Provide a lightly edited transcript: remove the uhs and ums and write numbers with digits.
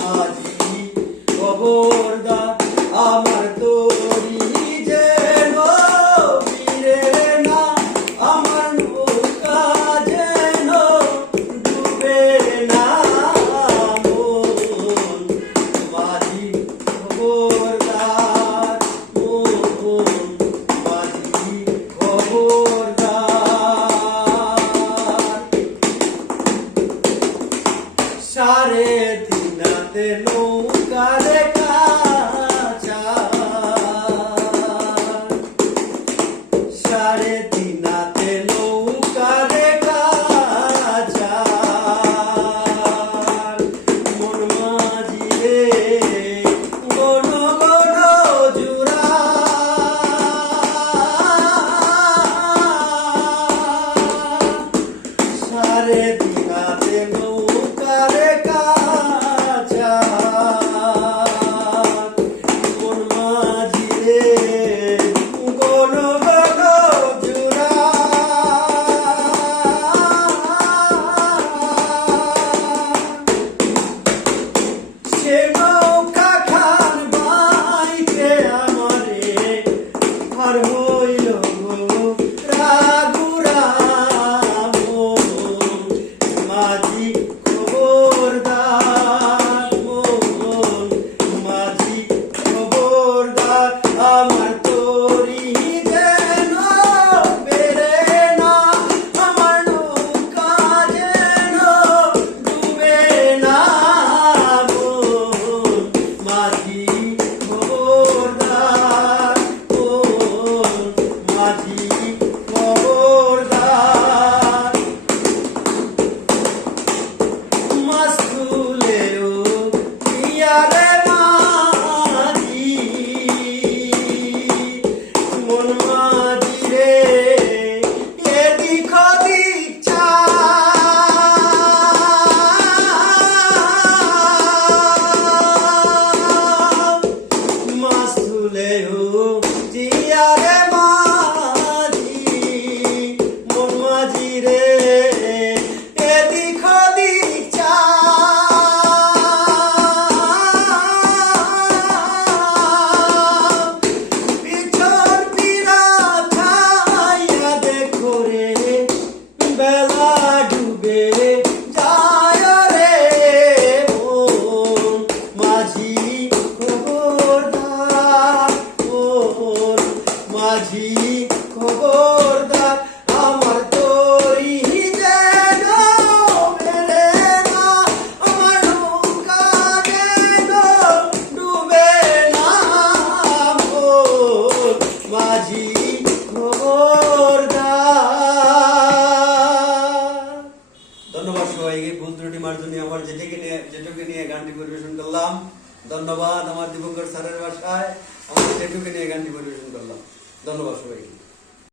মাঝি খবরদার আমার তরি যেন ফিরে না, আমার নৌকা যেন ডুবে না। মাঝি খবরদার, মাঝি খবরদার। সাড়ে দিনাতে নৌকা রেখা সাড়ে দিনাতে নৌকা রেখা মন মাঝি রে গণ গণ জুড়া, সাড়ে দিনাতে নৌকা রেখা মন মাঝি রে গণ গণ জুড়া। সে নৌকা খান বাইতে আমারে আর হইল রাগুরা। মাঝি খবরদার, মাঝি খবরদার আমার তরি যেন বেড়ে না, আমার নৌকা যেন ডুবে না। মাঝি খবরদার, মাঝি খবরদার। মাছ তুলেও পিয়ারে মাঝি, মন মাঝি রে এদিক ওদিক মাছ তুলেও পিয়ারে মাঝি, মন মাঝি রে এদিক ওদিক পিছন ফিরা ছাইয়া দেখো রে বেলা ডুবে যায় রে। মাঝি খবরদার, মাঝি খবরদার আমার তরি যেন বেড়ে না, আমার নৌকা যেন ডুবে না। মাঝি খবরদার। ধন্যবাদ সবাইকে। ভুল ত্রুটি মার্জনী আমার যেটুকু নিয়ে গানটি পরিবেশন করলাম। ধন্যবাদ আমার দীপঙ্কর স্যারের বাসায় আমার যেটুকু নিয়ে গানটি পরিবেশন করলাম। ধন্যবাদ সবাইকে।